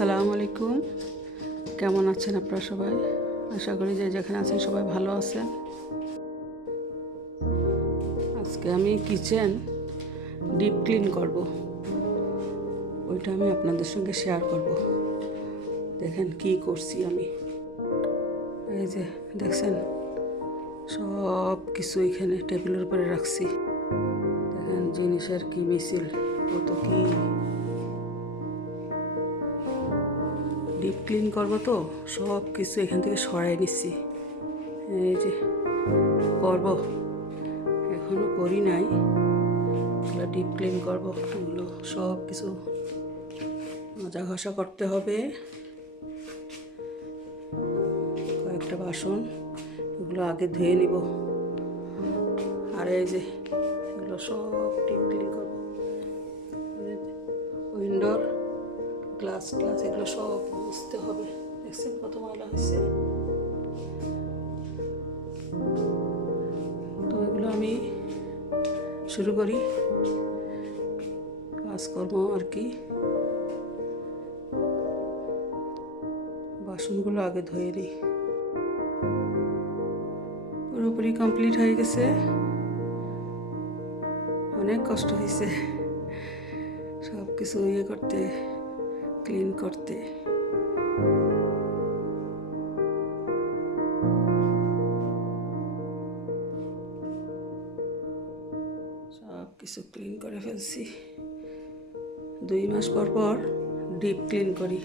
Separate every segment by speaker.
Speaker 1: আসসালামু আলাইকুম। কেমন আছেন আপনারা সবাই? আশা করি যে যেখানে আছেন সবাই ভালো আছেন। আজকে আমি কিচেন ডিপ ক্লিন করব। ওইটা আমি আপনাদের সঙ্গে শেয়ার করব। দেখেন কি করছি আমি। এই যে, দেখছেন? সব কিছু এখানে টেবিলের উপরে রাখছি। দেখেন জিনিসের কি মিছিল, কত কি ডিপ ক্লিন করব তো, সব কিছু এখান থেকে সরাই নিচ্ছি। এই যে, করব। এখনও করি নাই। ডিপ ক্লিন করব, এগুলো সব কিছু মজা ঘষা করতে হবে। কয়েকটা বাসন, এগুলো আগে ধুয়ে নিব। আর এই যে, এগুলো সব ডিপ ক্লিন করব। উইন্ডোর গ্লাস ক্লাস এগুলো সব বুঝতে হবে। দেখছেন কত ময়লা হয়েছে? তো এগুলো আমি শুরু করি। কাজকর্ম আর কি। বাসনগুলো আগে ধুয়ে দিই পুরোপুরি কমপ্লিট হয়ে গেছে। অনেক কষ্ট হয়েছে। সব কিছু ইয়ে করতে। ক্লিন করতে। সব কিছু ক্লিন করে ফেলছি। দুই মাস পর পর ডিপ ক্লিন করি।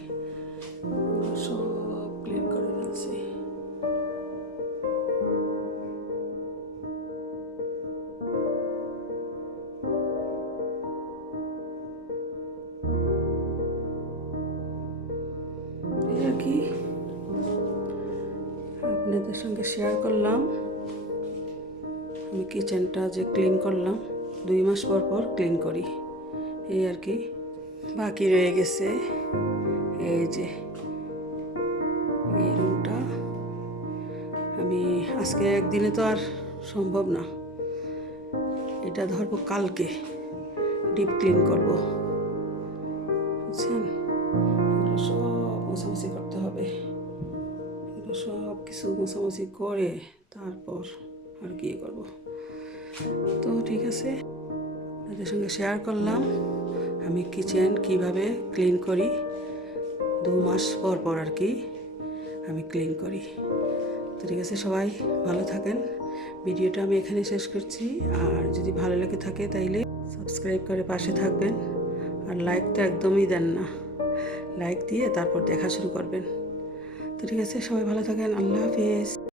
Speaker 1: কি? আপনাদের সঙ্গে শেয়ার করলাম। আমি কিচেনটা যে ক্লিন করলাম, দুই মাস পর পর ক্লিন করি। এই আর কি, বাকি রয়ে গেছে। এই যে, এই রুমটা আমি আজকে একদিনে তো আর সম্ভব না। এটা ধরবো কালকে ডিপ ক্লিন করব। বুঝছেন? কিছু মোছামুছি করে তারপর আর কি করব। তো ঠিক আছে, আপনাদের সঙ্গে শেয়ার করলাম। আমি কিচেন কীভাবে ক্লিন করি, দু মাস পর পর আর কি আমি ক্লিন করি। তো ঠিক আছে, সবাই ভালো থাকেন। ভিডিওটা আমি এখানে শেষ করছি। আর যদি ভালো লেগে থাকে তাইলে সাবস্ক্রাইব করে পাশে থাকবেন। আর লাইক তো একদমই দেন না। লাইক দিয়ে তারপর দেখা শুরু করবেন। ঠিক আছে সবাই ভালো থাকেন আল্লাহ হাফিজ।